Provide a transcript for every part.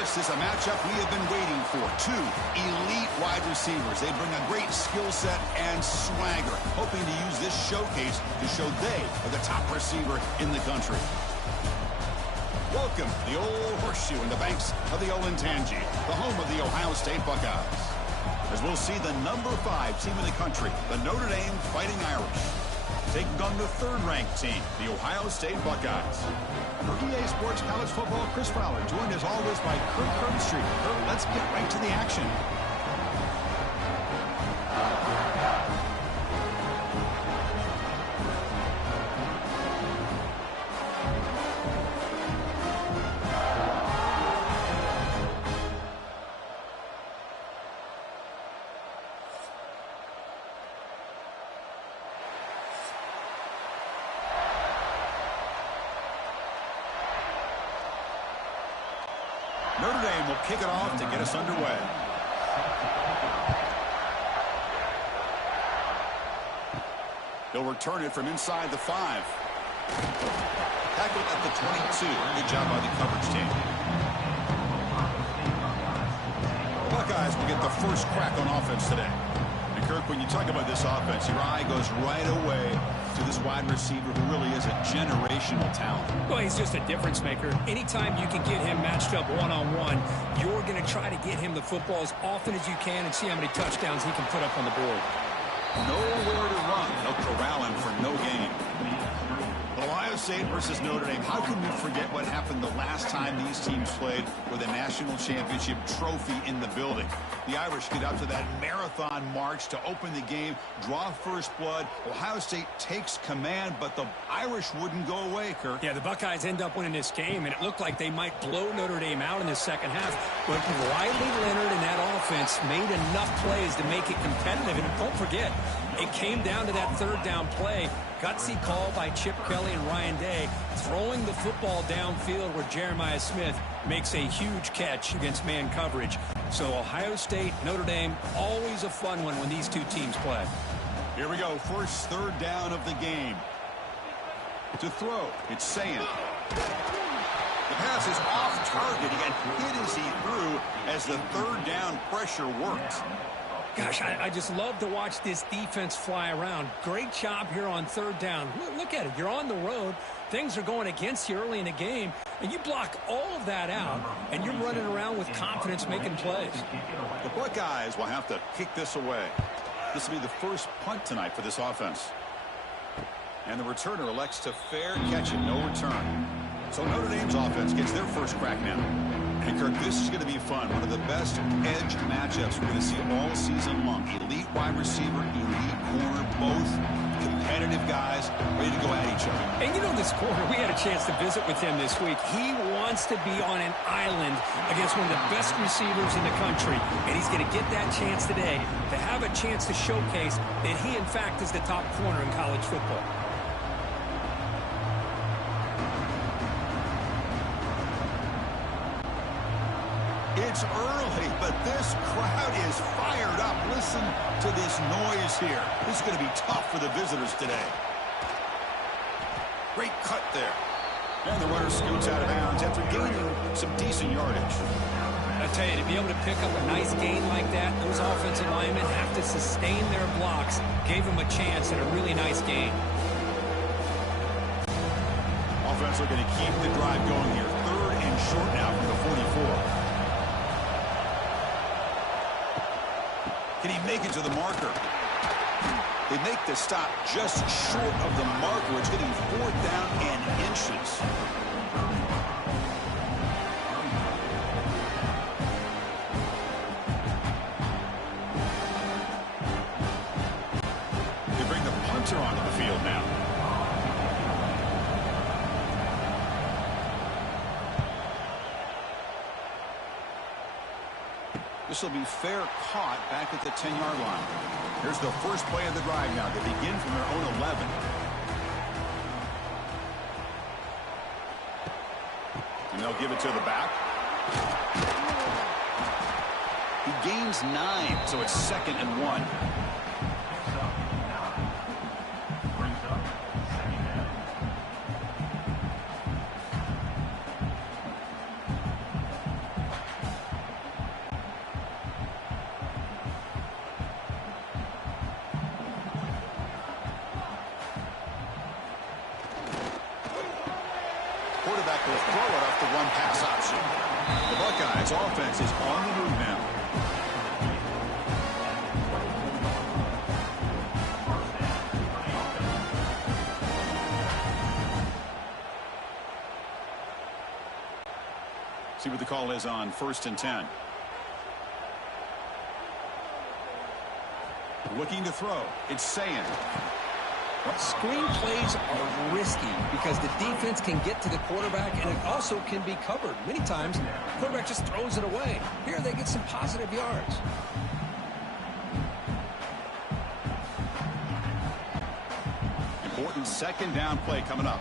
This is a matchup we have been waiting for. Two elite wide receivers. They bring a great skill set and swagger, hoping to use this showcase to show they are the top receiver in the country. Welcome to the Old Horseshoe in the banks of the Olentangy, the home of the Ohio State Buckeyes. As we'll see the number 5 team in the country, the Notre Dame Fighting Irish, taking on the third-ranked team, the Ohio State Buckeyes. For EA Sports College Football, Chris Fowler, joined as always by Kurt Street. Kurt, let's get right to the action. Notre Dame will kick it off to get us underway. He'll return it from inside the 5. Tackled at the 22. Good job by the coverage team. Buckeyes will get the first crack on offense today. And Kirk, when you talk about this offense, your eye goes right away to this wide receiver who really is a generational talent. Well, he's just a difference maker. Anytime you can get him matched up one-on-one, you're going to try to get him the football as often as you can and see how many touchdowns he can put up on the board. Nowhere to run. They'll corral him for no gain. Ohio State versus Notre Dame. How can we forget what happened the last time these teams played with a national championship trophy in the building? The Irish get up to that marathon march to open the game, draw first blood. Ohio State takes command, but the Irish wouldn't go away, Kirk. Yeah, the Buckeyes end up winning this game, and it looked like they might blow Notre Dame out in the second half. But Riley Leonard and that offense made enough plays to make it competitive. And don't forget, it came down to that third down play. Gutsy call by Chip Kelly and Ryan Day, throwing the football downfield where Jeremiah Smith makes a huge catch against man coverage. So Ohio State, Notre Dame, always a fun one when these two teams play. Here we go, first third down of the game. To throw, it's Saying. The pass is off target. He got hit as he threw as the third down pressure worked. Gosh, I just love to watch this defense fly around. Great job here on third down. Look at it. You're on the road. Things are going against you early in the game, and you block all of that out, and you're running around with confidence making plays. The Buckeyes will have to kick this away. This will be the first punt tonight for this offense. And the returner elects to fair catch it, no return. So Notre Dame's offense gets their first crack now. And, Kirk, this is going to be fun. One of the best edge matchups we're going to see all season long. Elite wide receiver, elite corner, both competitive guys ready to go at each other. And you know this corner, we had a chance to visit with him this week. He wants to be on an island against one of the best receivers in the country. And he's going to get that chance today to have a chance to showcase that he, in fact, is the top corner in college football. It's early, but this crowd is fired up. Listen to this noise here. This is going to be tough for the visitors today. Great cut there. And the runner scoots out of bounds after gaining some decent yardage. I tell you, to be able to pick up a nice gain like that, those offensive linemen have to sustain their blocks. Gave them a chance at a really nice gain. Offense looking to keep the drive going here. Third and short now from the 44. Can he make it to the marker? They make the stop just short of the marker. It's getting 4th down and inches. They bring the punter onto the field now. This will be fair caught back at the 10-yard line. Here's the first play of the drive now. They begin from their own 11. And they'll give it to the back. He gains 9, so it's 2nd and 1. He'll throw it off the one-pass option. The Buckeyes' offense is on the move now. See what the call is on 1st and 10. Looking to throw. It's saying. Screen plays are risky because the defense can get to the quarterback, and it also can be covered. Many times, the quarterback just throws it away. Here they get some positive yards. Important second down play coming up.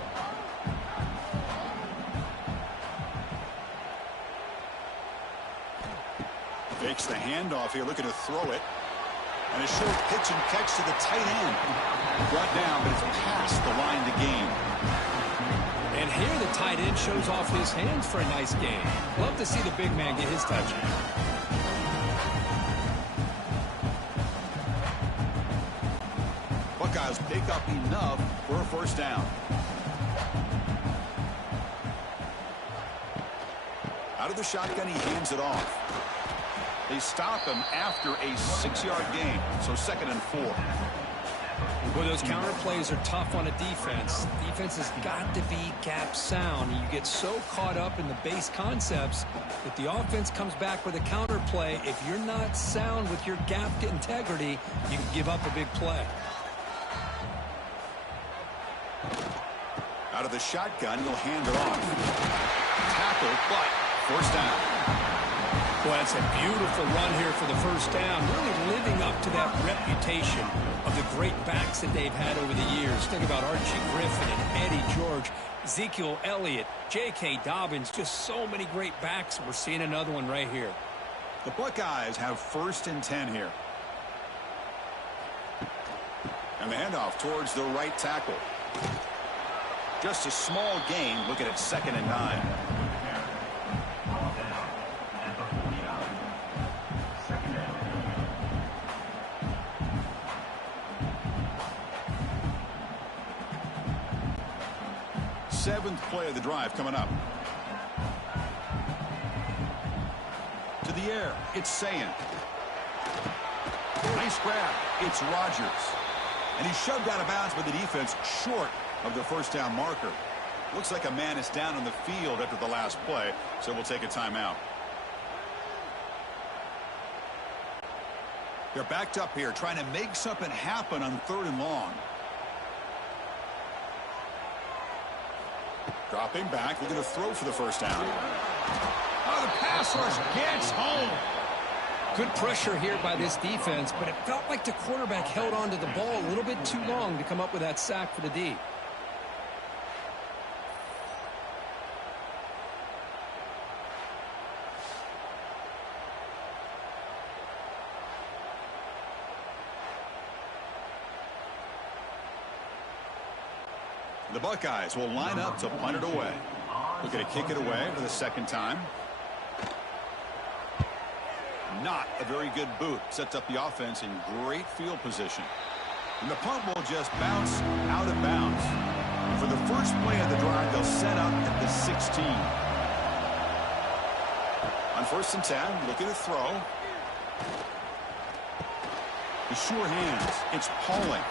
Fakes the handoff here, looking to throw it. And a short pitch and catch to the tight end. Brought down, but it's past the line to gain. And here the tight end shows off his hands for a nice game. Love to see the big man get his touchdown. Buckeyes pick up enough for a first down. Out of the shotgun, he hands it off. They stop him after a 6-yard gain, so 2nd and 4. Well, those counter plays are tough on a defense. Defense has got to be gap sound. You get so caught up in the base concepts that the offense comes back with a counter play. If you're not sound with your gap integrity, you can give up a big play. Out of the shotgun, he'll hand it off. Tackle, but first down. Well, that's a beautiful run here for the first down. Really living up to that reputation of the great backs that they've had over the years. Think about Archie Griffin and Eddie George, Ezekiel Elliott, J.K. Dobbins, just so many great backs. We're seeing another one right here. The Buckeyes have 1st and 10 here. And the handoff towards the right tackle. Just a small gain, looking at 2nd and 9. Seventh play of the drive coming up. To the air, it's saying. Nice grab. It's Rodgers. And he's shoved out of bounds by the defense short of the first down marker. Looks like a man is down on the field after the last play, so we'll take a timeout. They're backed up here trying to make something happen on 3rd and long. Dropping back, looking to throw for the first down. Oh, the pass rush gets home. Good pressure here by this defense, but it felt like the quarterback held on to the ball a little bit too long to come up with that sack for the D. The Buckeyes will line up to punt it away. Looking to kick it away for the 2nd time. Not a very good boot. Sets up the offense in great field position. And the punt will just bounce out of bounds. And for the first play of the drive, they'll set up at the 16. On 1st and 10, looking to throw. The sure hands. It's Pauling.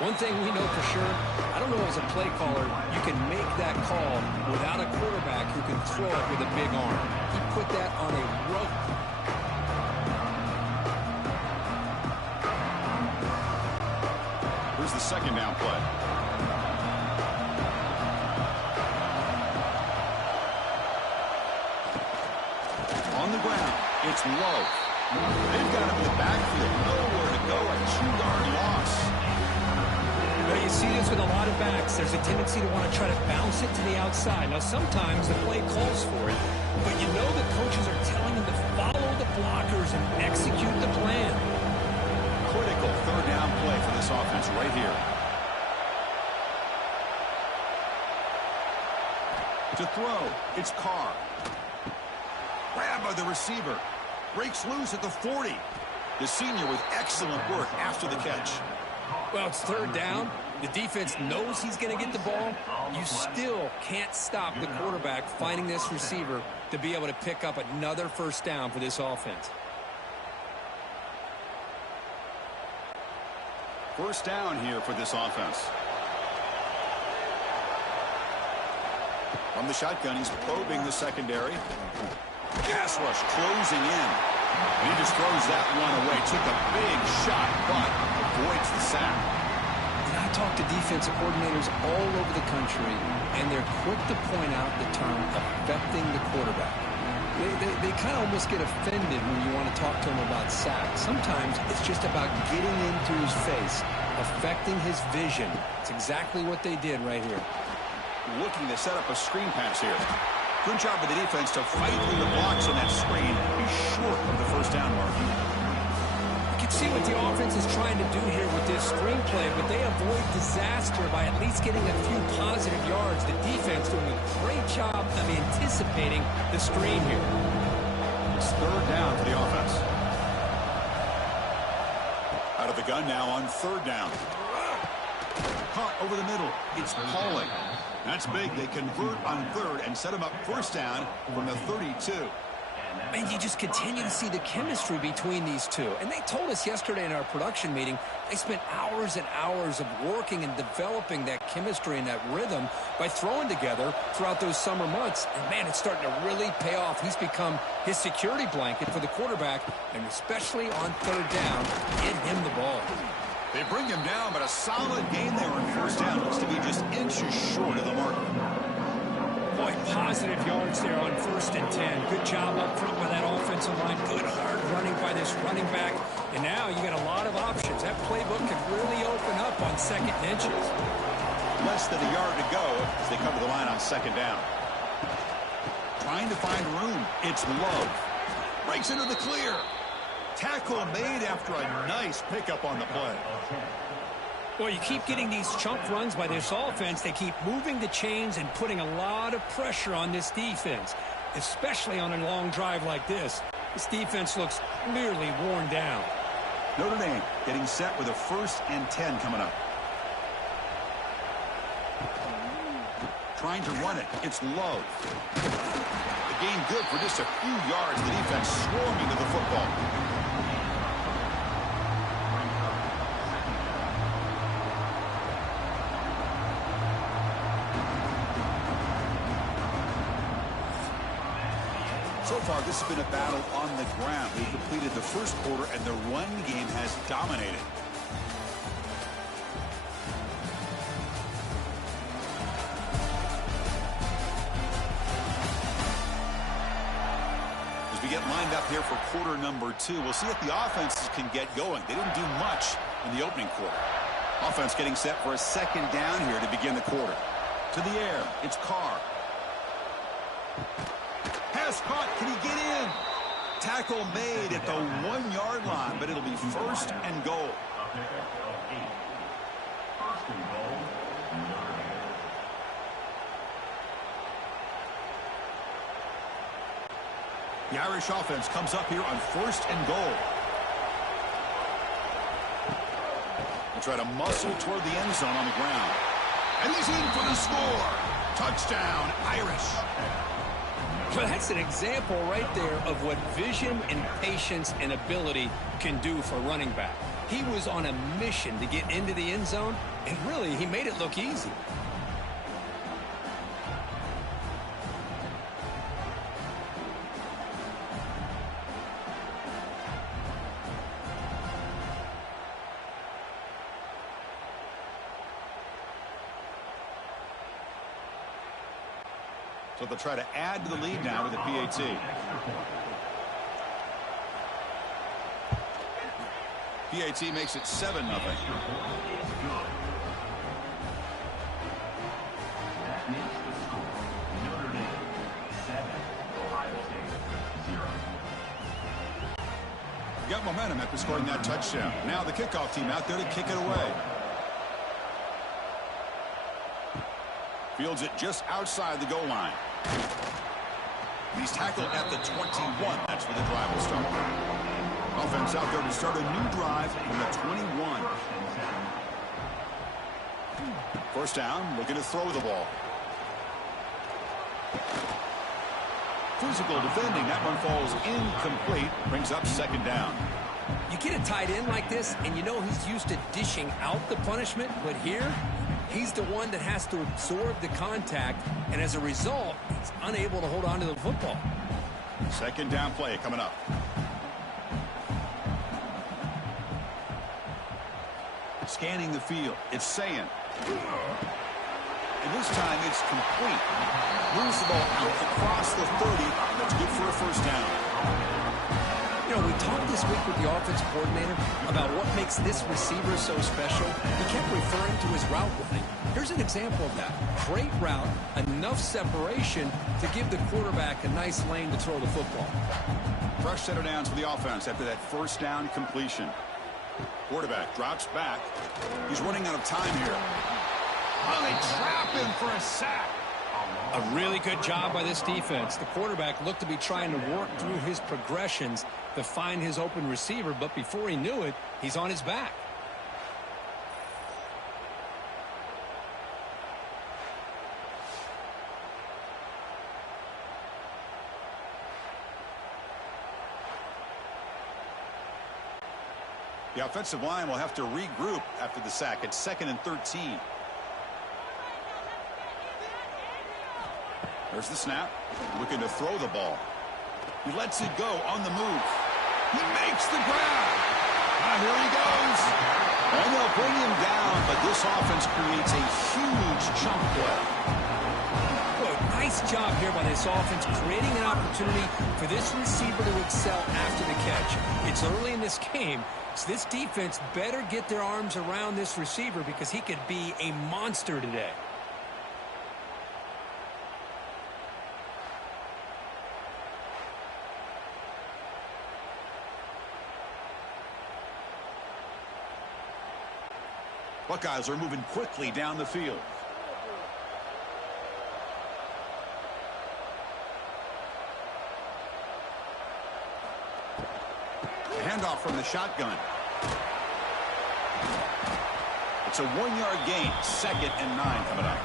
One thing we know for sure, I don't know as a play caller, you can make that call without a quarterback who can throw it with a big arm. He put that on a rope. Here's the 2nd down play. On the ground, it's Lowe. They've got him in the backfield. Nowhere to go. A 2-yard loss. Well, you see this with a lot of backs. There's a tendency to want to try to bounce it to the outside. Now, sometimes the play calls for it, but you know the coaches are telling them to follow the blockers and execute the plan. Critical 3rd down play for this offense right here. To throw, it's Carr. Grab by the receiver. Breaks loose at the 40. The senior with excellent work after the catch. Well, it's 3rd down. The defense knows he's going to get the ball. You still can't stop the quarterback finding this receiver to be able to pick up another first down for this offense. First down here for this offense. From the shotgun, he's probing the secondary. Pass rush closing in. And he just throws that one away. Took a big shot, but avoids the sack. And I talk to defensive coordinators all over the country, and they're quick to point out the term affecting the quarterback. They kind of almost get offended when you want to talk to them about sacks. Sometimes it's just about getting into his face, affecting his vision. It's exactly what they did right here. Looking to set up a screen pass here. Good job of the defense to fight through the blocks on that screen. He's short of the first down mark. You can see what the offense is trying to do here with this screenplay, but they avoid disaster by at least getting a few positive yards. The defense doing a great job of anticipating the screen here. It's third down for the offense. Out of the gun now on third down. Caught over the middle. It's Pauling. That's big. They convert on third and set him up first down from the 32. And you just continue to see the chemistry between these two. And they told us yesterday in our production meeting, they spent hours and hours of working and developing that chemistry and that rhythm by throwing together throughout those summer months. And, man, it's starting to really pay off. He's become his security blanket for the quarterback, and especially on third down, get him the ball. They bring him down, but a solid gain there on first down. Looks to be just inches short of the mark. Boy, positive yards there on 1st and 10. Good job up front by that offensive line. Good hard running by this running back. And now you got a lot of options. That playbook can really open up on 2nd and inches. Less than a yard to go as they cover the line on 2nd down. Trying to find room. It's Love. Breaks into the clear. Tackle made after a nice pickup on the play. Well, you keep getting these chunk runs by this offense. They keep moving the chains and putting a lot of pressure on this defense, especially on a long drive like this. This defense looks clearly worn down. Notre Dame getting set with a 1st and 10 coming up. Trying to run it. It's Love. The gain good for just a few yards. The defense swarming to the football. So far, this has been a battle on the ground. We've completed the first quarter, and the run game has dominated. As we get lined up here for quarter number 2, we'll see if the offenses can get going. They didn't do much in the opening quarter. Offense getting set for a 2nd down here to begin the quarter. To the air, it's Carr. Pass caught. Can he get in? Tackle made at the 1-yard line, but it'll be 1st and goal. The Irish offense comes up here on 1st and goal. They'll try to muscle toward the end zone on the ground. And he's in for the score. Touchdown, Irish. Well, that's an example right there of what vision and patience and ability can do for a running back. He was on a mission to get into the end zone, and really, he made it look easy. So they'll try to add to the lead now with the PAT. PAT makes it 7-0. Got momentum after scoring that touchdown. Now the kickoff team out there to kick it away. Fields it just outside the goal line. He's tackled at the 21. That's where the drive will start. Offense out there to start a new drive from the 21. First down, looking to throw the ball. Physical defending. That one falls incomplete. Brings up second down. You get a tight end like this, and you know he's used to dishing out the punishment, but here, he's the one that has to absorb the contact, and as a result, he's unable to hold on to the football. Second down play coming up. Scanning the field. It's saying. And this time it's complete. Moves the ball out across the 30. That's good for a first down. You know, we talked this week with the offensive coordinator about what makes this receiver so special. He kept referring to his route running. Here's an example of that. Great route, enough separation to give the quarterback a nice lane to throw the football. Fresh set of downs for the offense after that first down completion. Quarterback drops back. He's running out of time here. Oh, they trap him for a sack. A really good job by this defense. The quarterback looked to be trying to work through his progressions to find his open receiver, but before he knew it, he's on his back. The offensive line will have to regroup after the sack. It's 2nd and 13. There's the snap. Looking to throw the ball. He lets it go on the move. He makes the grab. Here he goes. And they'll bring him down, but this offense creates a huge chunk play. Boy, nice job here by this offense, creating an opportunity for this receiver to excel after the catch. It's early in this game, so this defense better get their arms around this receiver because he could be a monster today. Buckeyes are moving quickly down the field. Handoff from the shotgun. It's a 1-yard gain. 2nd and 9 coming up.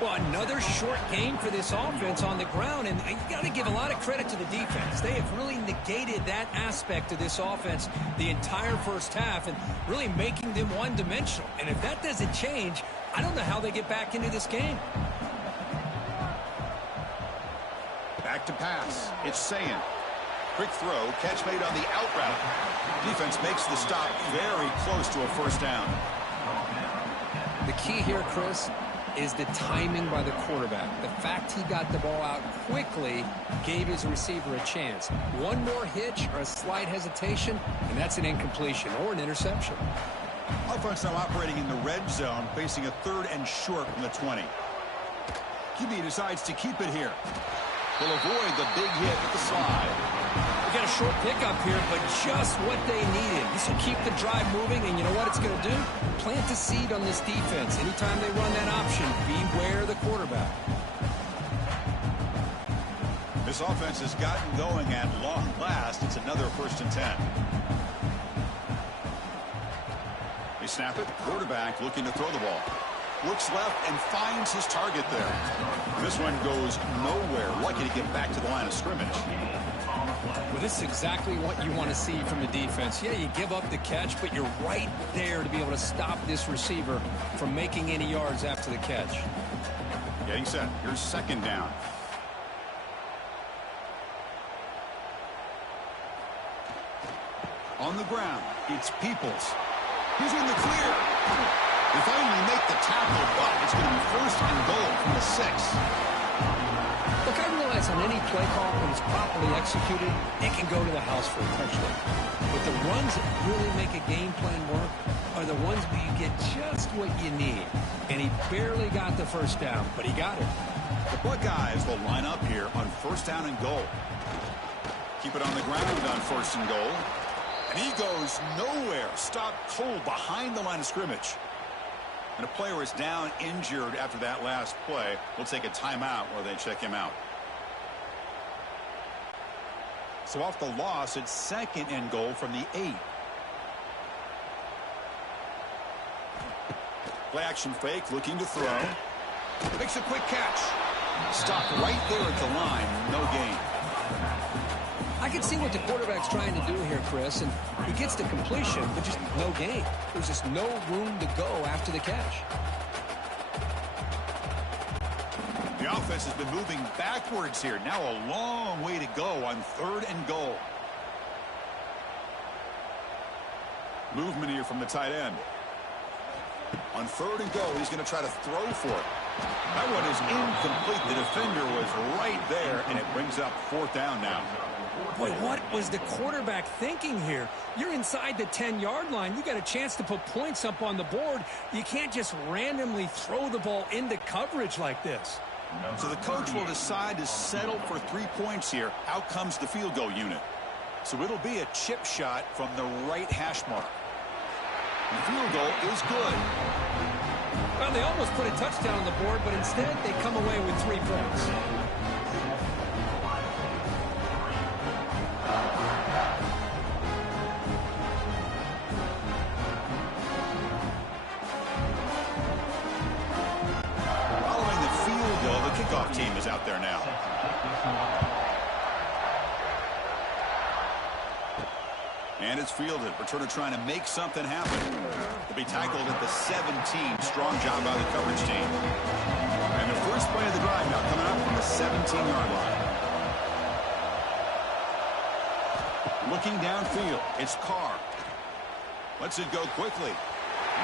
Well, another short game for this offense on the ground, and you got to give a lot of credit to the defense. They have really negated that aspect of this offense the entire first half and really making them one-dimensional. And if that doesn't change, I don't know how they get back into this game. Back to pass. It's saying. Quick throw. Catch made on the out route. Defense makes the stop very close to a first down. The key here, Chris, is the timing by the quarterback. The fact he got the ball out quickly gave his receiver a chance. One more hitch or a slight hesitation, and that's an incompletion or an interception. Offense now operating in the red zone, facing a 3rd and short from the 20. QB decides to keep it here. Will avoid the big hit with the slide. We got a short pickup here, but just what they needed. This will keep the drive moving, and you know what it's going to do? Plant a seed on this defense. Anytime they run that option, beware the quarterback. This offense has gotten going at long last. It's another 1st and 10. They snap it. Quarterback looking to throw the ball. Looks left and finds his target there. This one goes nowhere. Lucky to get back to the line of scrimmage. Well, this is exactly what you want to see from the defense. Yeah, you give up the catch, but you're right there to be able to stop this receiver from making any yards after the catch. Getting set. Here's 2nd down. On the ground, it's Peoples. He's in the clear. They finally make the tackle, but it's going to be 1st and goal from the 6. Look, I realize on any play call, when it's properly executed, it can go to the house for a touchdown. But the runs that really make a game plan work are the ones where you get just what you need. And he barely got the first down, but he got it. The Buckeyes will line up here on 1st down and goal. Keep it on the ground on 1st and goal. And he goes nowhere. Stopped cold behind the line of scrimmage. And a player is down injured after that last play. We'll take a timeout while they check him out. So off the loss, it's 2nd and goal from the 8. Play action fake, looking to throw. Makes a quick catch. Stopped right there at the line. No gain. I can see what the quarterback's trying to do here, Chris, and he gets the completion, but just no gain. There's just no room to go after the catch. The offense has been moving backwards here. Now a long way to go on 3rd and goal. Movement here from the tight end. On 3rd and goal, he's going to try to throw for it. That one is incomplete. The defender was right there, and it brings up 4th down now. Boy, what was the quarterback thinking here? You're inside the 10-yard line. You got a chance to put points up on the board. You can't just randomly throw the ball into coverage like this. So the coach will decide to settle for 3 points here. Out comes the field goal unit. So it'll be a chip shot from the right hash mark. The field goal is good. Well, they almost put a touchdown on the board, but instead they come away with 3 points. Following the field goal, the kickoff team is out there now. And it's fielded. Returner trying to make something happen. To be tackled at the 17. Strong job by the coverage team. And the first play of the drive now coming up from the 17-yard line. Looking downfield. It's Carr. Lets it go quickly.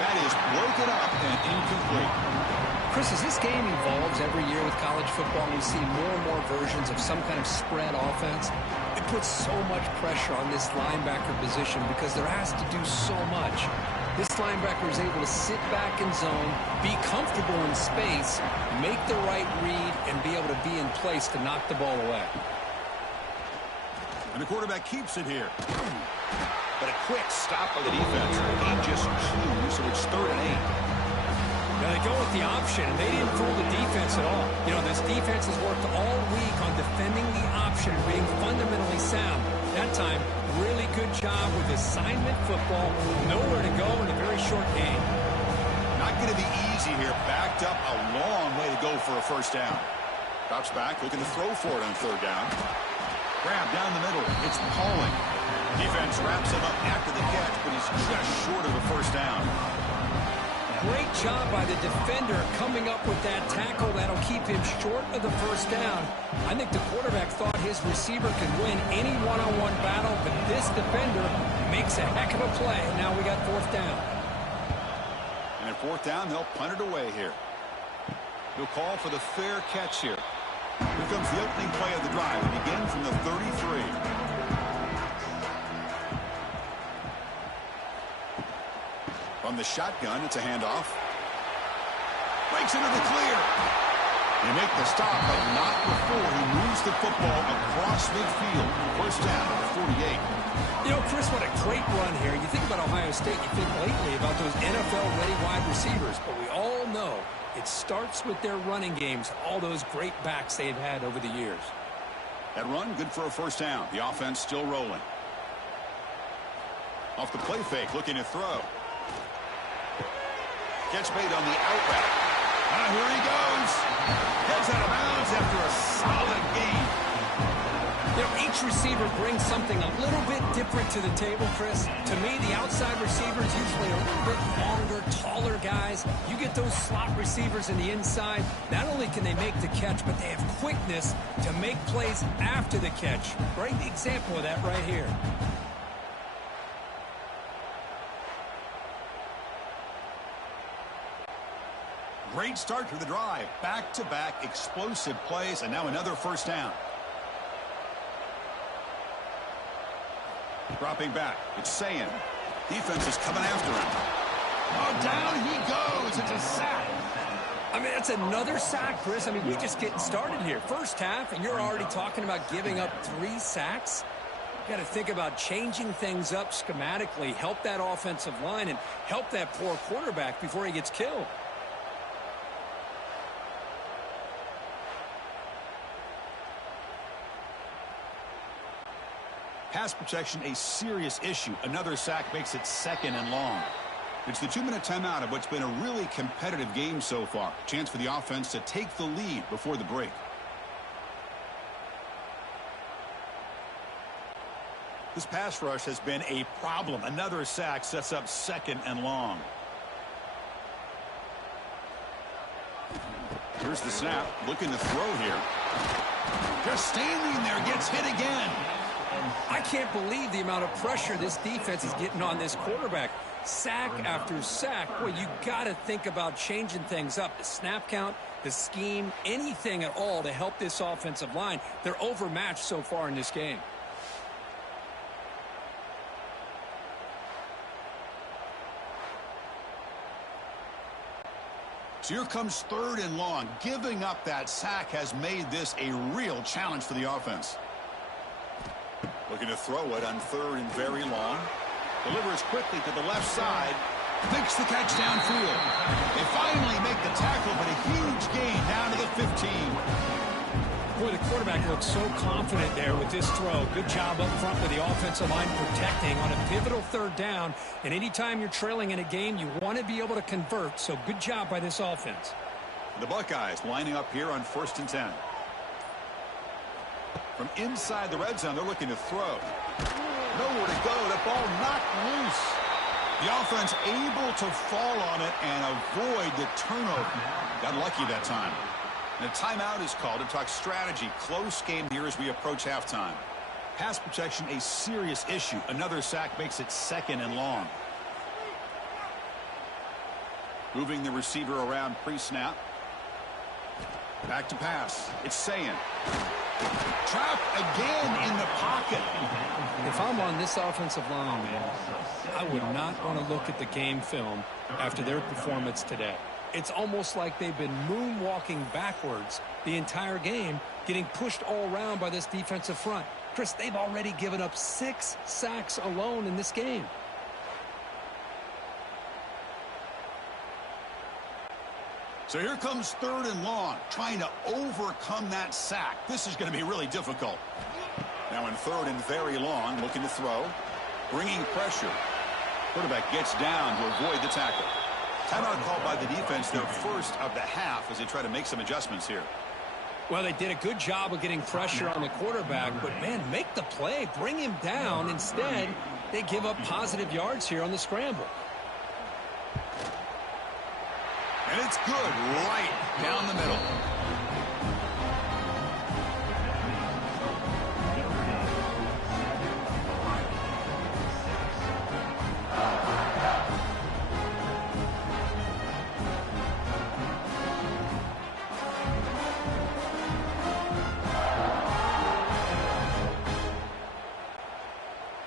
That is broken up and incomplete. Chris, as this game evolves every year with college football, we see more and more versions of some kind of spread offense. It puts so much pressure on this linebacker position because they're asked to do so much. This linebacker is able to sit back in zone, be comfortable in space, make the right read, and be able to be in place to knock the ball away. And the quarterback keeps it here. But a quick stop by the defense. He just chews, so it's 3rd and 8. Now they go with the option, and they didn't fool the defense at all. You know, this defense has worked all week on defending the option and being fundamentally sound. That time, really good job with assignment football. Nowhere to go in a very short game. Not going to be easy here. Backed up a long way to go for a first down. Drops back, looking to throw for it on 3rd down. Grab down the middle. It's Pauling. Defense wraps him up after the catch, but he's just short of a first down. Great job by the defender coming up with that tackle. That'll keep him short of the first down. I think the quarterback thought his receiver could win any one-on-one battle, but this defender makes a heck of a play. Now we got 4th down. And at 4th down, they'll punt it away here. He'll call for the fair catch here. Here comes the opening play of the drive. It begins from the 33. From the shotgun, it's a handoff. Breaks into the clear. They make the stop, but not before he moves the football across midfield. First down at the 48. You know, Chris, what a great run here. You think about Ohio State, you think lately about those NFL-ready wide receivers, but we all know it starts with their running games, all those great backs they've had over the years. That run, good for a first down. The offense still rolling. Off the play fake, looking to throw. Catch made on the out route. Here he goes. Gets out of bounds after a solid gain. You know, each receiver brings something a little bit different to the table, Chris. To me, the outside receivers usually are a little bit longer, taller guys. You get those slot receivers in the inside, not only can they make the catch, but they have quickness to make plays after the catch. Great example of that right here. Great start to the drive. Back-to-back explosive plays, and now another first down. Dropping back. It's Sayin. Defense is coming after him. Oh, down he goes. It's a sack. I mean, that's another sack, Chris. I mean, we're just getting started here. First half, and you're already talking about giving up 3 sacks. You got to think about changing things up schematically, help that offensive line, and help that poor quarterback before he gets killed. Pass protection, a serious issue. Another sack makes it 2nd and long. It's the 2-minute timeout of what's been a really competitive game so far. Chance for the offense to take the lead before the break. This pass rush has been a problem. Another sack sets up 2nd and long. Here's the snap. Looking to throw here. Just standing there, gets hit again. I can't believe the amount of pressure this defense is getting on this quarterback. Sack after sack. Boy, you got to think about changing things up. The snap count, the scheme, anything at all to help this offensive line. They're overmatched so far in this game. So here comes 3rd and long. Giving up that sack has made this a real challenge for the offense. Looking to throw it on 3rd and very long. Delivers quickly to the left side. Makes the catch downfield. They finally make the tackle, but a huge gain down to the 15. Boy, the quarterback looks so confident there with this throw. Good job up front with the offensive line protecting on a pivotal 3rd down. And anytime you're trailing in a game, you want to be able to convert. So good job by this offense. The Buckeyes lining up here on 1st and 10. From inside the red zone, they're looking to throw. Nowhere to go. The ball knocked loose. The offense able to fall on it and avoid the turnover. Got lucky that time. And a timeout is called to talk strategy. Close game here as we approach halftime. Pass protection, a serious issue. Another sack makes it 2nd and long. Moving the receiver around pre-snap. Back to pass. It's Sayin. Trapped again in the pocket. If I'm on this offensive line, man, I would not want to look at the game film after their performance today. It's almost like they've been moonwalking backwards the entire game, getting pushed all around by this defensive front. Chris, they've already given up 6 sacks alone in this game. So here comes 3rd and long, trying to overcome that sack. This is going to be really difficult. Now in 3rd and very long, looking to throw, bringing pressure. Quarterback gets down to avoid the tackle. Timeout called by the defense, their first of the half, as they try to make some adjustments here. Well, they did a good job of getting pressure on the quarterback, but, man, make the play. Bring him down. Instead, they give up positive yards here on the scramble. And it's good right down the middle.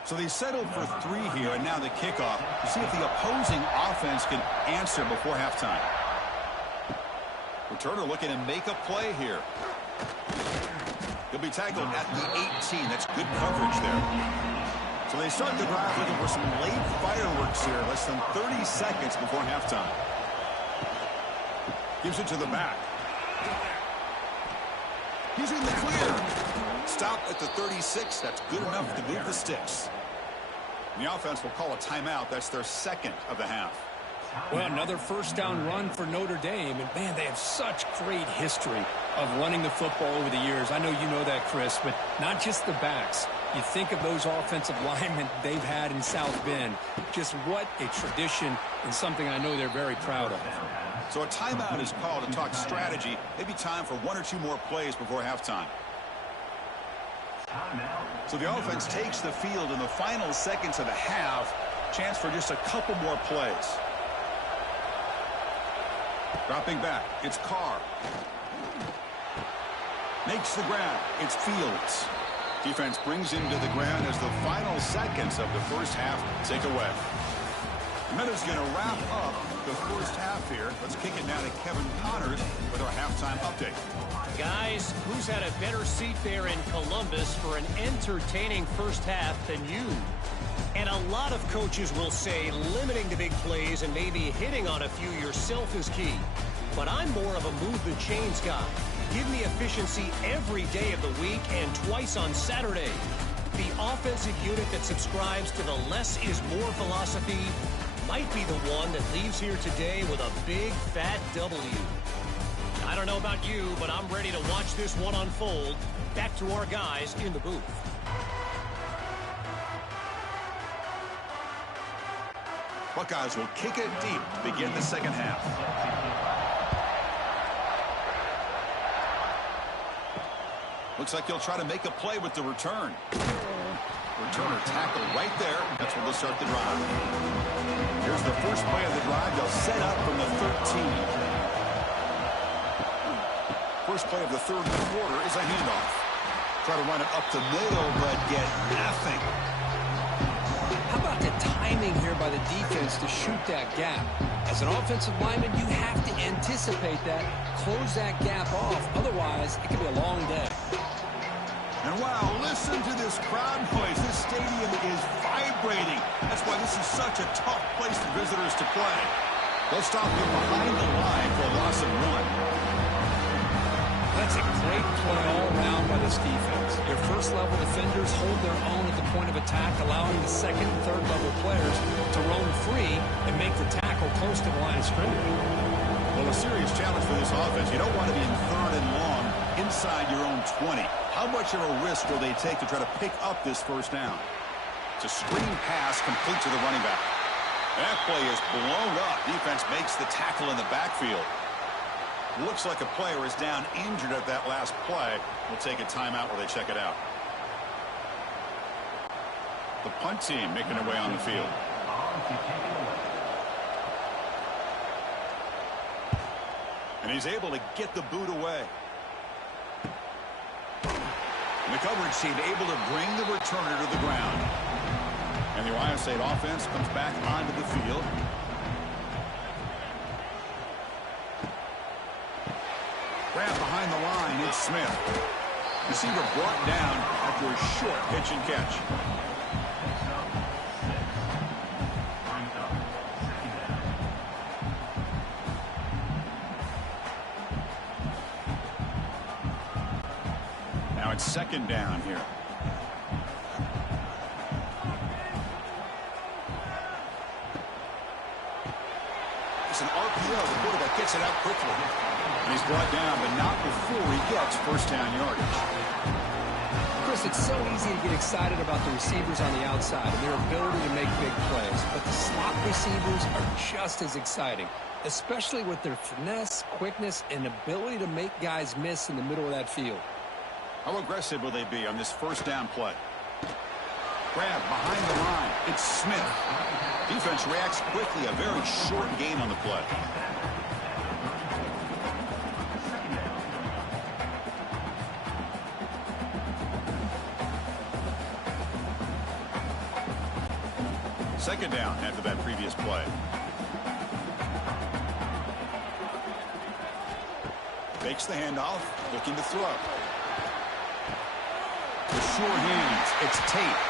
So they settled for 3 here, and now the kickoff to see if the opposing offense can answer before halftime. Returner looking to make a play here. He'll be tackled at the 18. That's good coverage there. So they start the drive looking for some late fireworks here. Less than 30 seconds before halftime. Gives it to the back. He's in the clear. Stop at the 36. That's good enough to move the sticks. The offense will call a timeout. That's their 2nd of the half. Well, another first down run for Notre Dame. And, man, they have such great history of running the football over the years. I know you know that, Chris, but not just the backs. You think of those offensive linemen they've had in South Bend. Just what a tradition and something I know they're very proud of. So a timeout is called to talk strategy. Maybe time for 1 or 2 more plays before halftime. So the offense takes the field in the final seconds of the half. Chance for just a couple more plays. Dropping back, it's Carr. Makes the grab, it's Fields. Defense brings him to the ground as the final seconds of the first half tick away. Minute's going to wrap up the first half here. Let's kick it now to Kevin Connors with our halftime update. Guys, who's had a better seat there in Columbus for an entertaining first half than you? And a lot of coaches will say limiting the big plays and maybe hitting on a few yourself is key. But I'm more of a move the chains guy. Give me efficiency every day of the week and twice on Saturday. The offensive unit that subscribes to the less is more philosophy might be the one that leaves here today with a big, fat W. I don't know about you, but I'm ready to watch this one unfold. Back to our guys in the booth. Buckeyes will kick it deep to begin the second half. Looks like he'll try to make a play with the return. Returner tackle right there. That's where they'll start the drive. Here's the first play of the drive. They'll set up from the 13. First play of the third quarter is a handoff. Try to run it up the middle, but get nothing. How about the timing here by the defense to shoot that gap? As an offensive lineman, you have to anticipate that, close that gap off. Otherwise, it could be a long day. And wow, listen to this crowd noise. This stadium is vibrating. That's why this is such a tough place for visitors to play. They'll stop him behind the line for a loss of 1. That's a great play all around by this defense. Your first-level defenders hold their own at the point of attack, allowing the second and third-level players to roam free and make the tackle close to the line of scrimmage. Well, a serious challenge for this offense. You don't want to be in third and long inside your own 20. How much of a risk will they take to try to pick up this first down? It's a screen pass complete to the running back. That play is blown up. Defense makes the tackle in the backfield. Looks like a player is down injured at that last play. We'll take a timeout while they check it out. The punt team making their way on the field. And he's able to get the boot away. And the coverage team able to bring the returner to the ground. And the Ohio State offense comes back onto the field. Grab behind the line, it's Smith. Receiver brought down after a short pitch and catch. Now it's second down here. It's an RPO. The quarterback gets it out quickly. And he's brought down, but not before he gets first down yardage. Chris, it's so easy to get excited about the receivers on the outside and their ability to make big plays. But the slot receivers are just as exciting, especially with their finesse, quickness, and ability to make guys miss in the middle of that field. How aggressive will they be on this first down play? Grab behind the line. It's Smith. Defense reacts quickly. A very short gain on the play. Second down after that previous play. Takes the handoff, looking to throw. With sure hands, it's Tate.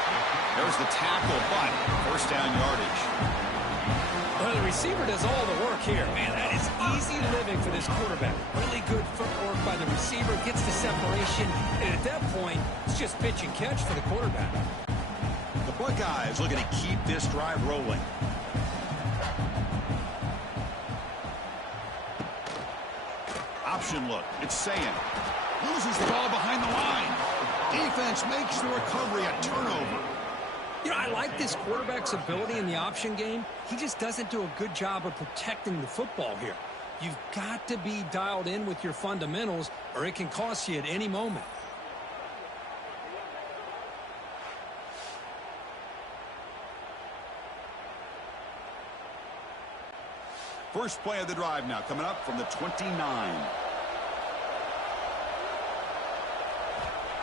There's the tackle, but first down yardage. Well, the receiver does all the work here. Man, that is easy living for this quarterback. Really good footwork by the receiver, gets the separation, and at that point, it's just pitch and catch for the quarterback. The Buckeyes looking to keep this drive rolling. Option look. It's Sayin. Loses the ball behind the line. Defense makes the recovery, a turnover. You know, I like this quarterback's ability in the option game. He just doesn't do a good job of protecting the football here. You've got to be dialed in with your fundamentals, or it can cost you at any moment. First play of the drive now coming up from the 29.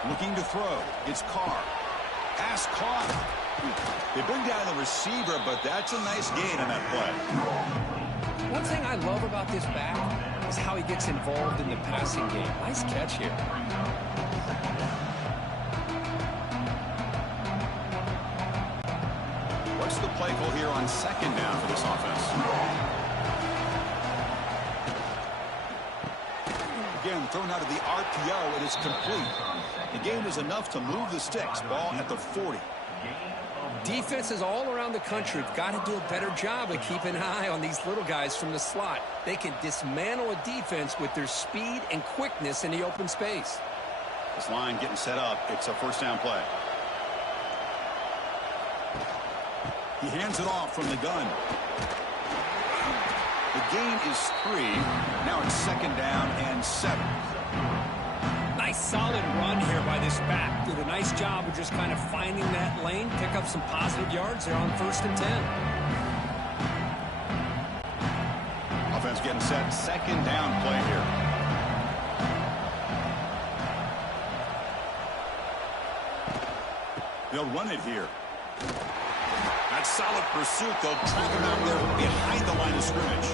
Looking to throw. It's Carr. Pass caught. They bring down the receiver, but that's a nice gain on that play. One thing I love about this back is how he gets involved in the passing game. Nice catch here. What's the play call here on second down for this offense? Again, thrown out of the RPO, and it's complete. The gain is enough to move the sticks. Ball at the 40. Defenses all around the country have got to do a better job of keeping an eye on these little guys from the slot. They can dismantle a defense with their speed and quickness in the open space. This line getting set up. It's a first down play. He hands it off from the gun. The gain is 3. Now it's 2nd down and 7. Nice solid run here by this back. Did a nice job of just kind of finding that lane, pick up some positive yards there on 1st and 10. Offense getting set. 2nd down play here. They'll run it here. That's solid pursuit. They'll track him out there behind the line of scrimmage.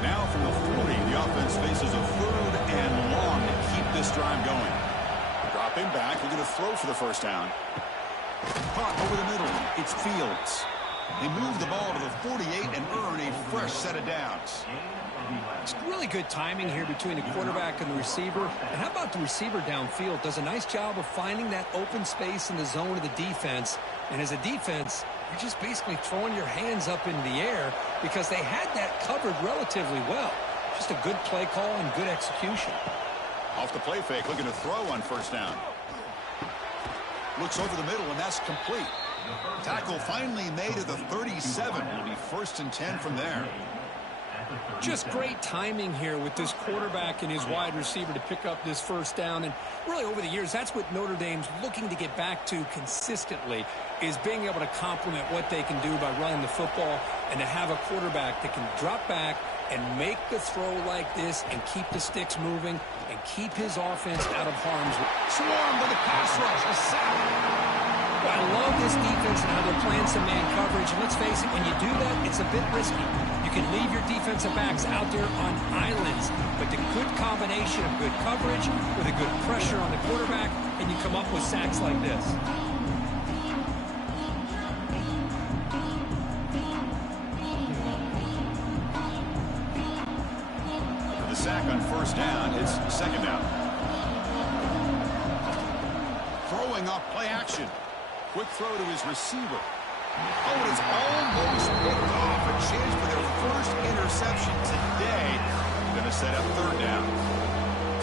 Now from the 40, the offense faces a 3rd and long to keep this drive going. Drop him back. We're going to throw for the first down. Caught over the middle. It's Fields. They move the ball to the 48 and earn a fresh set of downs. It's really good timing here between the quarterback and the receiver. And how about the receiver downfield? Does a nice job of finding that open space in the zone of the defense. And as a defense, you're just basically throwing your hands up in the air because they had that covered relatively well. Just a good play call and good execution. Off the play fake, looking to throw on first down. Looks over the middle, and that's complete. Tackle finally made at the 37. It'll be 1st and 10 from there. Just great timing here with this quarterback and his wide receiver to pick up this first down. And really over the years, that's what Notre Dame's looking to get back to consistently, is being able to complement what they can do by running the football and to have a quarterback that can drop back and make the throw like this and keep the sticks moving and keep his offense out of harm's way. Swarmed by the pass rush. A sack. Well, I love this defense and how they're playing some man coverage. And let's face it, when you do that, it's a bit risky. You can leave your defensive backs out there on islands, but the good combination of good coverage with a good pressure on the quarterback, and you come up with sacks like this. The sack on first down. It's 2nd down. Throwing off play action. Quick throw to his receiver. Oh, it is almost picked off. A chance for their first interception today. Going to set up 3rd down.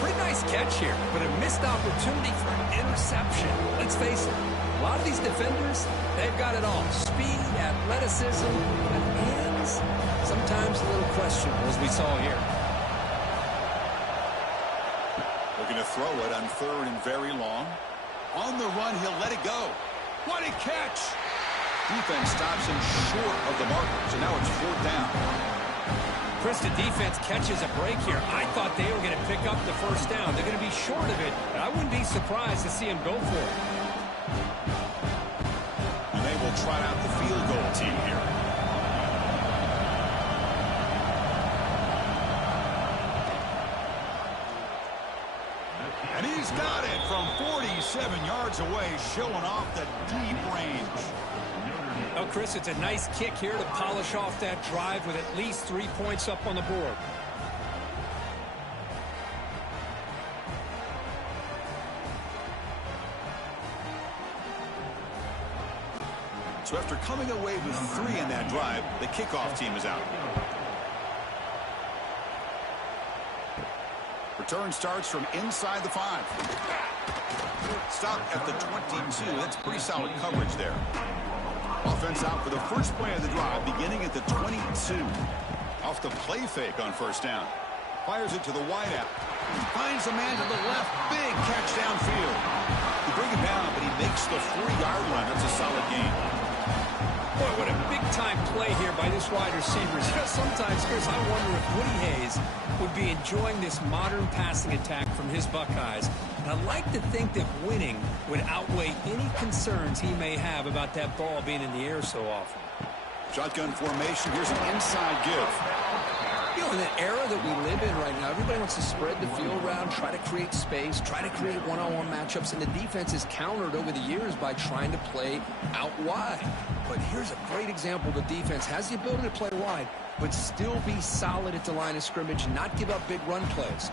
Pretty nice catch here, but a missed opportunity for an interception. Let's face it, a lot of these defenders, they've got it all. Speed, athleticism, and hands. Sometimes a little questionable, as we saw here. Looking to throw it on 3rd and very long. On the run, he'll let it go. What a catch! Defense stops him short of the marker, so now it's 4th down. Chris, the defense catches a break here. I thought they were going to pick up the first down. They're going to be short of it, but I wouldn't be surprised to see him go for it. And they will try out the field goal team here. And he's got it from 47 yards away, showing off the deep range. Oh, Chris, it's a nice kick here to polish off that drive with at least 3 points up on the board. So after coming away with 3 in that drive, the kickoff team is out. Return starts from inside the 5. Stop at the 22. That's pretty solid coverage there. Offense out for the first play of the drive, beginning at the 22. Off the play fake on first down. Fires it to the wideout. Finds a man to the left. Big catch downfield. They bring him down, but he makes the 40-yard line. That's a solid gain. Boy, what a big-time play here by this wide receiver. Sometimes, Chris, I wonder if Woody Hayes would be enjoying this modern passing attack from his Buckeyes. And I like to think that winning would outweigh any concerns he may have about that ball being in the air so often. Shotgun formation. Here's an inside give. You know, in the era that we live in right now, everybody wants to spread the field around, try to create space, try to create one-on-one matchups, and the defense is countered over the years by trying to play out wide. But here's a great example. The defense has the ability to play wide, but still be solid at the line of scrimmage and not give up big run plays.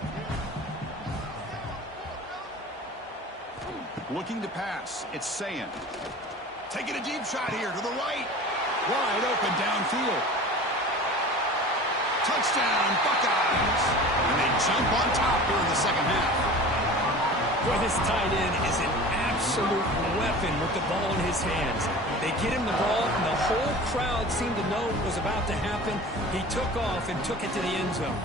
Looking to pass. It's Sayin. Taking a deep shot here to the right. Wide open downfield. Touchdown, Buckeyes. And they jump on top here in the second half. Boy, this tight end is an absolute weapon with the ball in his hands. They get him the ball, and the whole crowd seemed to know what was about to happen. He took off and took it to the end zone.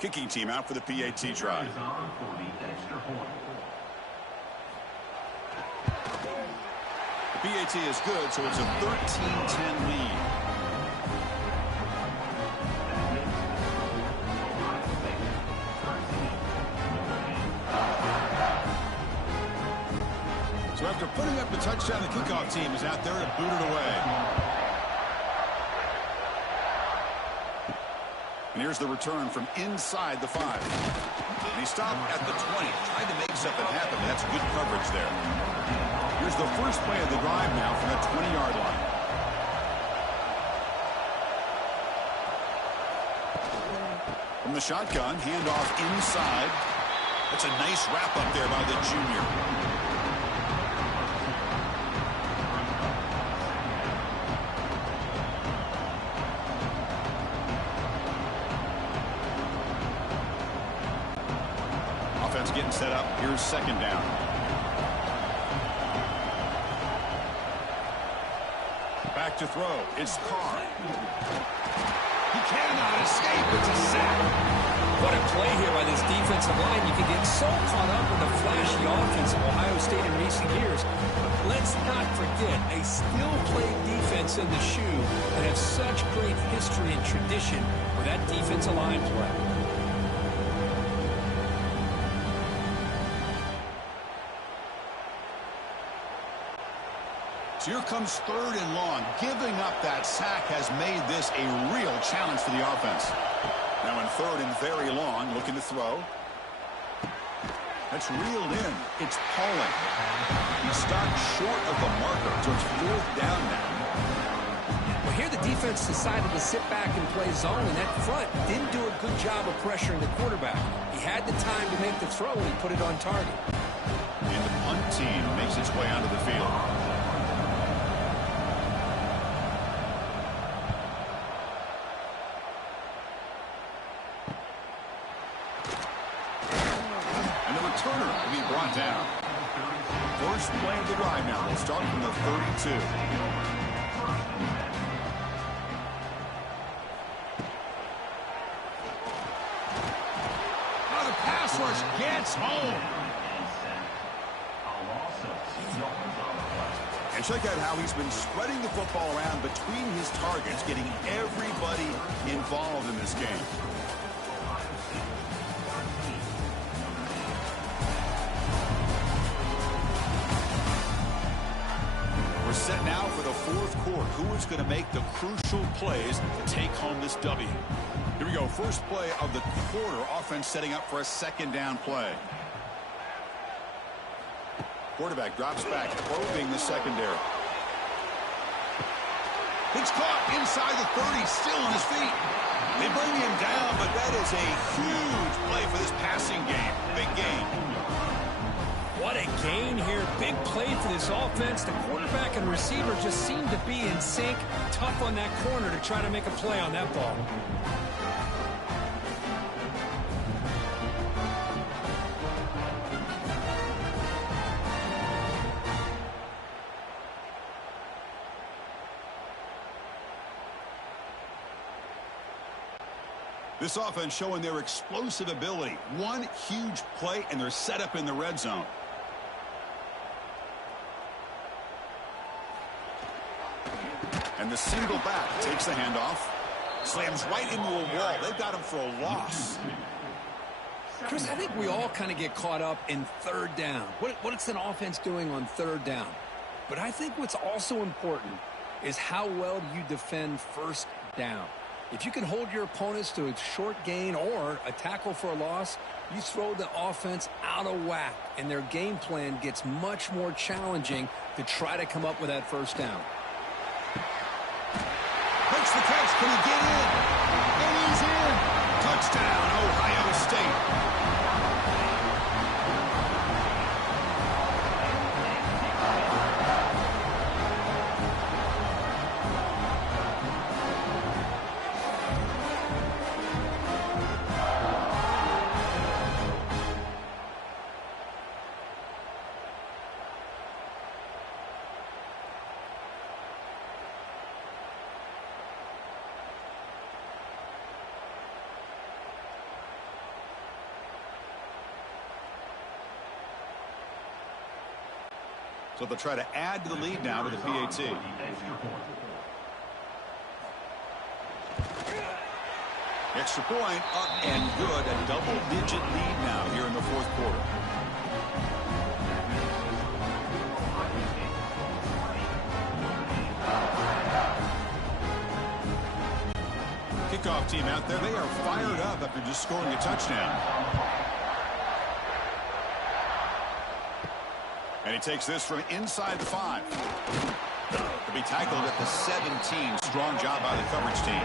Kicking team out for the PAT try. The PAT is good, so it's a 13-10 lead. So after putting up the touchdown, the kickoff team is out there to boot it away. And here's the return from inside the 5. And he stopped at the 20, trying to make something happen. That's good coverage there. Here's the first play of the drive now from the 20-yard line. From the shotgun, handoff inside. That's a nice wrap up there by the junior. Offense getting set up. Here's second down. Back to throw. It's Carr. He cannot escape. It's a sack. What a play here by this defensive line. You can get so caught up in the flashy offense of Ohio State in recent years. But let's not forget, a still-played defense in the shoe that has such great history and tradition with that defensive line play. So here comes third and long. Giving up that sack has made this a real challenge for the offense. Now in third and very long, looking to throw. That's reeled in. It's Pauling. He stopped short of the marker, so it's fourth down now. Well, here the defense decided to sit back and play zone, and that front didn't do a good job of pressuring the quarterback. He had the time to make the throw, and he put it on target. And the punt team makes its way onto the field. Down. First play of the drive now. We'll start from the 32. Now the pass rush gets home. And check out how he's been spreading the football around between his targets, getting everybody involved in this game. We're set now for the fourth quarter. Who is going to make the crucial plays to take home this W? Here we go. First play of the quarter. Offense setting up for a second down play. Quarterback drops back, probing the secondary. It's caught inside the 30, still on his feet. They bring him down, but that is a huge play for this passing game. Big gain. What a gain here. Big play for this offense. The quarterback and receiver just seem to be in sync. Tough on that corner to try to make a play on that ball. This offense showing their explosive ability. One huge play, and they're set up in the red zone. And the single back takes the handoff. Slams right into a wall. They've got him for a loss. Chris, I think we all kind of get caught up in third down. What's an offense doing on third down? But I think what's also important is how well you defend first down. If you can hold your opponents to a short gain or a tackle for a loss, you throw the offense out of whack, and their game plan gets much more challenging to try to come up with that first down. Makes the catch. Can he get in? And he's in. Touchdown, Ohio State. So they'll try to add to the lead now with the PAT. Extra point up and good. A double-digit lead now here in the fourth quarter. Kickoff team out there. They are fired up after just scoring a touchdown. And he takes this from inside the 5. To be tackled at the 17. Strong job by the coverage team.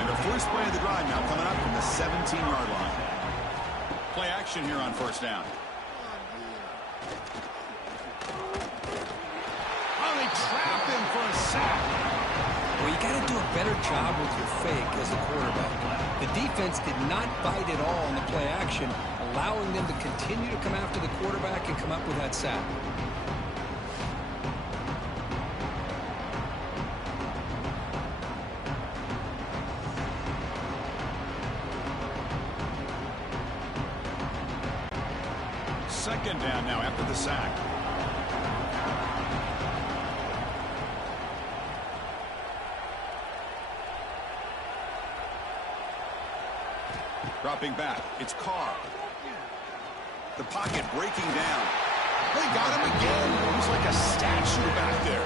And the first play of the drive now coming up from the 17-yard line. Play action here on first down. Oh, they trap him for a sack. Well, you got to do a better job with your fake as a quarterback. The defense did not bite at all in the play action, allowing them to continue to come after the quarterback and come up with that sack. Second down now after the sack. Dropping back, it's Carr. The pocket breaking down. They got him again. He's like a statue back there.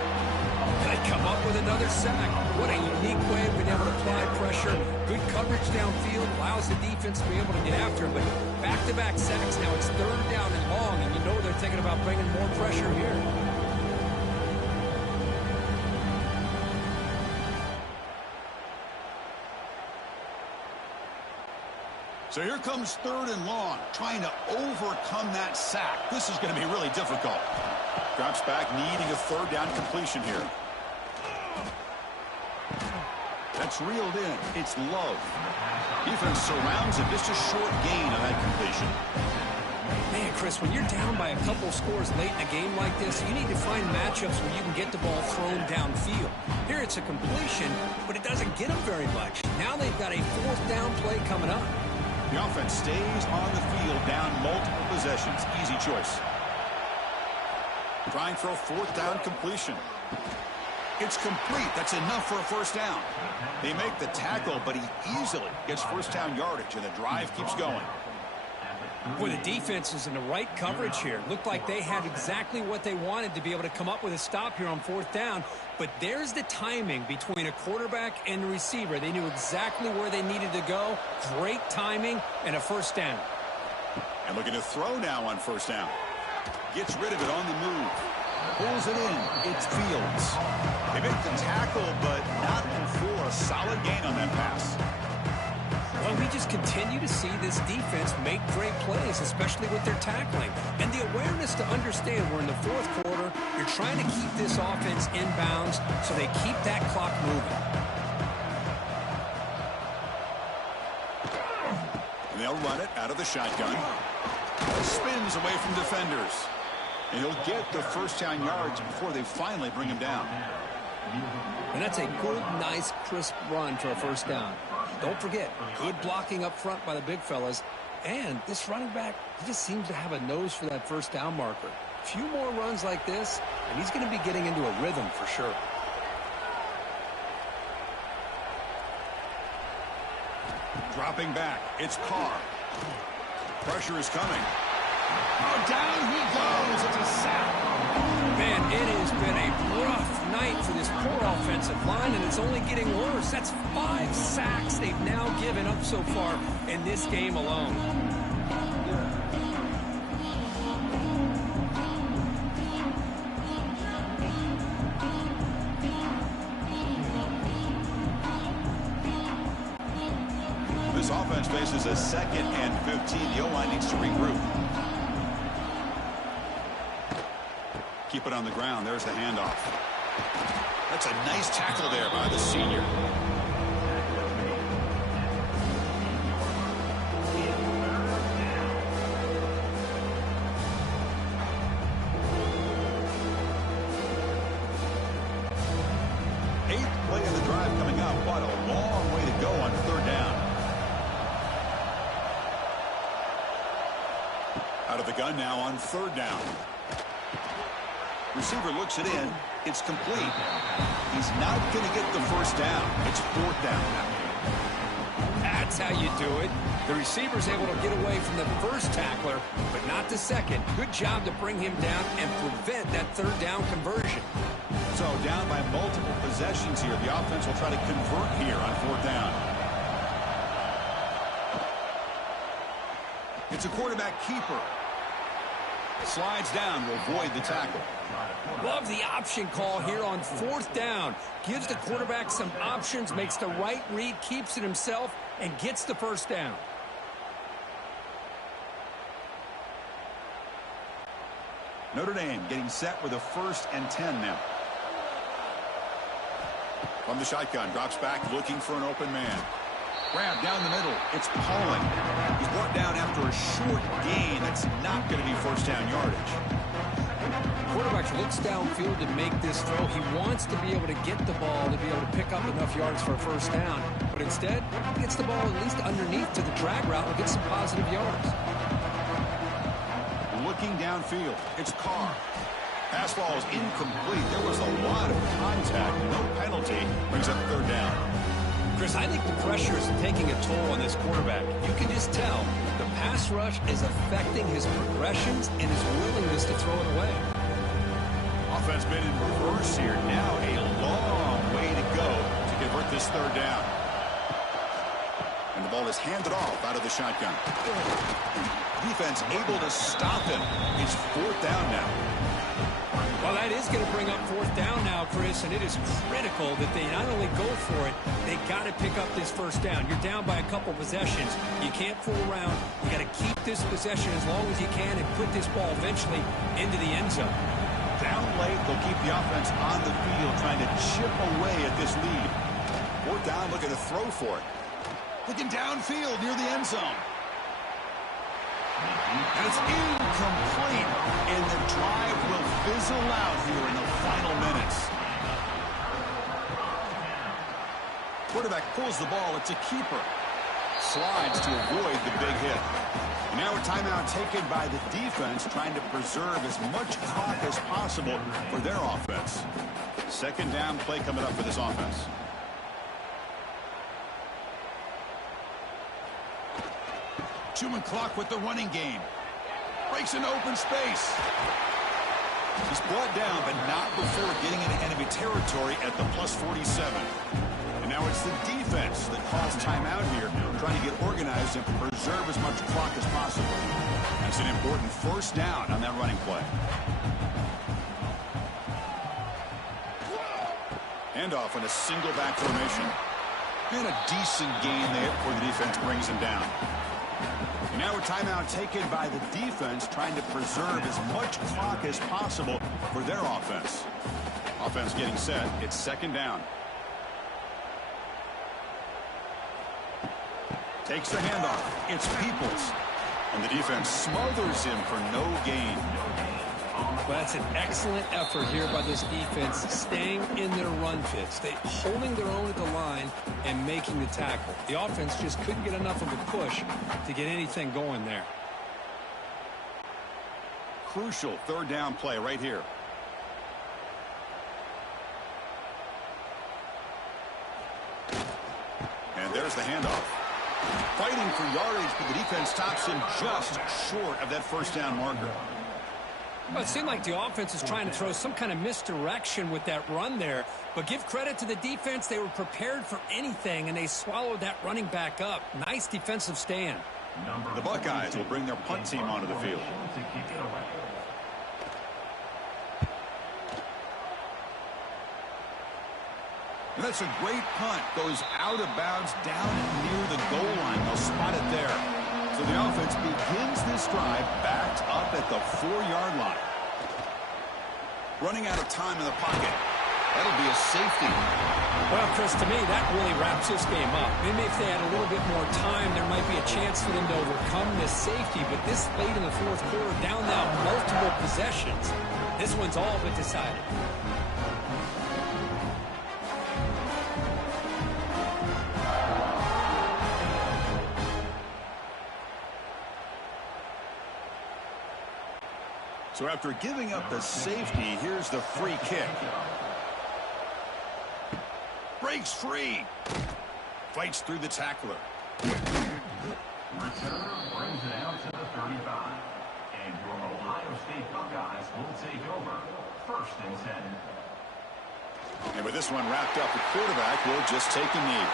They come up with another sack. What a unique way of being able to apply pressure. Good coverage downfield allows the defense to be able to get after it. But back-to-back sacks now. It's third down and long, and you know they're thinking about bringing more pressure here. So here comes third and long, trying to overcome that sack. This is going to be really difficult. Drops back, needing a third down completion here. That's reeled in. It's Love. Defense surrounds him. Just a short gain on that completion. Man, Chris, when you're down by a couple scores late in a game like this, you need to find matchups where you can get the ball thrown downfield. Here it's a completion, but it doesn't get them very much. Now they've got a fourth down play coming up. The offense stays on the field down multiple possessions. Easy choice. Trying for a fourth down completion. It's complete. That's enough for a first down. They make the tackle, but he easily gets first down yardage, and the drive keeps going. Boy, the defense is in the right coverage here. Looked like they had exactly what they wanted to be able to come up with a stop here on fourth down. But there's the timing between a quarterback and the receiver. They knew exactly where they needed to go. Great timing and a first down. And looking to throw now on first down. Gets rid of it on the move. Pulls it in. It's Fields. They make the tackle, but not before a solid gain on that pass. Well, we just continue to see this defense make great plays, especially with their tackling. And the awareness to understand we're in the fourth quarter, you're trying to keep this offense in bounds so they keep that clock moving. And they'll run it out of the shotgun. Spins away from defenders. And he'll get the first down yards before they finally bring him down. And that's a good, nice, crisp run for a first down. Don't forget, good blocking up front by the big fellas. And this running back, he just seems to have a nose for that first down marker. A few more runs like this, and he's going to be getting into a rhythm for sure. Dropping back, it's Carr. Pressure is coming. Oh, down he goes. It's a sack. Man, it has been a rough night for this poor offensive line, and it's only getting worse. That's 5 sacks they've now given up so far in this game alone. This offense faces a 2nd and 15. The O-line needs to regroup. Keep it on the ground. There's the handoff. That's a nice tackle there by the senior. Eighth play of the drive coming up. What a long way to go on 3rd down. Out of the gun now on 3rd down. Receiver looks it in. It's complete. He's not going to get the first down. It's 4th down now. That's how you do it. The receiver's able to get away from the first tackler, but not the second. Good job to bring him down and prevent that 3rd down conversion. So down by multiple possessions here. The offense will try to convert here on 4th down. It's a quarterback keeper. Slides down, will avoid the tackle. Love the option call here on 4th down. Gives the quarterback some options, makes the right read, keeps it himself, and gets the first down. Notre Dame getting set with a 1st and 10 now. From the shotgun, drops back, looking for an open man. Grab down the middle. It's Pauling. He's brought down after a short gain. That's not going to be first down yardage. Quarterback looks downfield to make this throw. He wants to be able to get the ball to be able to pick up enough yards for a first down. But instead, he gets the ball at least underneath to the drag route and gets some positive yards. Looking downfield. It's Carr. Pass ball is incomplete. There was a lot of contact. No penalty. Brings up 3rd down. Chris, I think the pressure is taking a toll on this quarterback. You can just tell the pass rush is affecting his progressions and his willingness to throw it away. Offense been in reverse here. Now a long way to go to convert this 3rd down. And the ball is handed off out of the shotgun. Defense able to stop him. It's 4th down now. Well, that is going to bring up 4th down now, Chris, and it is critical that they not only go for it, they got to pick up this first down. You're down by a couple possessions. You can't fool around. You got to keep this possession as long as you can and put this ball eventually into the end zone. Down late, they'll keep the offense on the field trying to chip away at this lead. 4th down, looking to throw for it. Looking downfield near the end zone. And it's incomplete, and the drive will fizzle out here in the final minutes. Quarterback pulls the ball. It's a keeper. Slides to avoid the big hit. And now a timeout taken by the defense, trying to preserve as much clock as possible for their offense. 2nd down play coming up for this offense. Human clock with the running game. Breaks into open space. He's brought down, but not before getting into enemy territory at the +47. And now it's the defense that calls timeout here, trying to get organized and preserve as much clock as possible. That's an important first down on that running play. Handoff in a single back formation. And a decent gain there before the defense brings him down. Now a timeout taken by the defense, trying to preserve as much clock as possible for their offense. Offense getting set. It's 2nd down. Takes the handoff. It's Peoples. And the defense smothers him for no gain. Well, that's an excellent effort here by this defense, staying in their run fits, holding their own at the line and making the tackle. The offense just couldn't get enough of a push to get anything going there. Crucial third down play right here. And there's the handoff. Fighting for yardage, but the defense stops him just short of that first down marker. Well, it seemed like the offense was trying to throw some kind of misdirection with that run there. But give credit to the defense. They were prepared for anything, and they swallowed that running back up. Nice defensive stand. The Buckeyes will bring their punt team onto the field. And that's a great punt. Goes out of bounds down near the goal line. They'll spot it there. So the offense begins this drive backed up at the 4-yard line. Running out of time in the pocket. That'll be a safety. Well, Chris, to me, that really wraps this game up. Maybe if they had a little bit more time, there might be a chance for them to overcome this safety. But this late in the fourth quarter, down now multiple possessions, this one's all but decided. So after giving up the safety, here's the free kick. Breaks free. Fights through the tackler. Returner brings it out to the 35. And your Ohio State Buckeyes will take over. 1st and 10. And with this one wrapped up, the quarterback will just take a knee.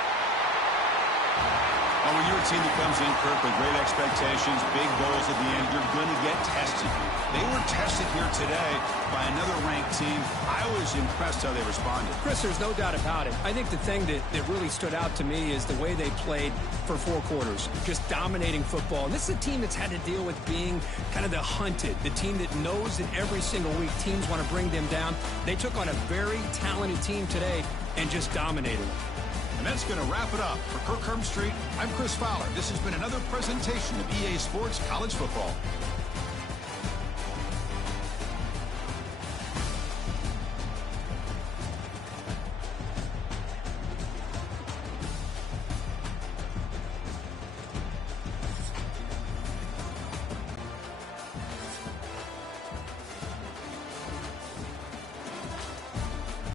Well, when you're a team that comes in, Kirk, with great expectations, big goals at the end, you're going to get tested. They were tested here today by another ranked team. I was impressed how they responded. Chris, there's no doubt about it. I think the thing that really stood out to me is the way they played for 4 quarters, just dominating football. And this is a team that's had to deal with being kind of the hunted, the team that knows that every single week teams want to bring them down. They took on a very talented team today and just dominated them. And that's going to wrap it up. For Kirk Street, I'm Chris Fowler. This has been another presentation of EA Sports College Football.